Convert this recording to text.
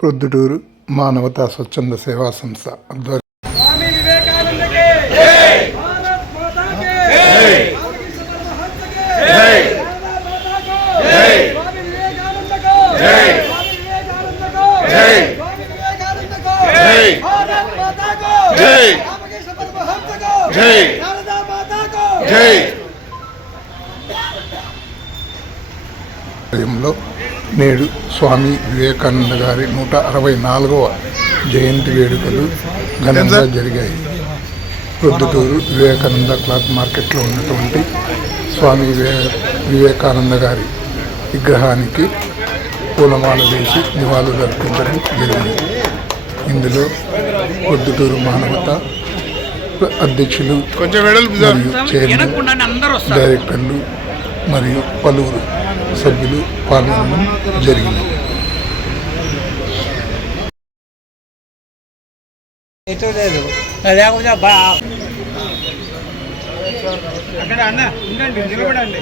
ప్రొద్దుటూరు మానవతా స్వచ్ఛంద సేవా సంస్థ ఆధ్వర్యం. స్వామి నేడు స్వామి వివేకానంద గారి నూట అరవై నాలుగవ జయంతి వేడుకలు ఘనంగా జరిగాయి. ప్రొద్దుటూరు వివేకానంద క్లాత్ మార్కెట్లో ఉన్నటువంటి స్వామి వివేకానంద గారి విగ్రహానికి పూలమాల వేసి నివాళులు అర్పించడం జరిగింది. ఇందులో ప్రొద్దుటూరు మానవత అధ్యక్షులు మరియు చైర్మన్ డైరెక్టర్లు మరియు పలువురు సభ్యులు పాల్గొనడం జరిగింది. లేదు. లేకపోతే అక్కడ అన్న ఉండండి నిలబడండి.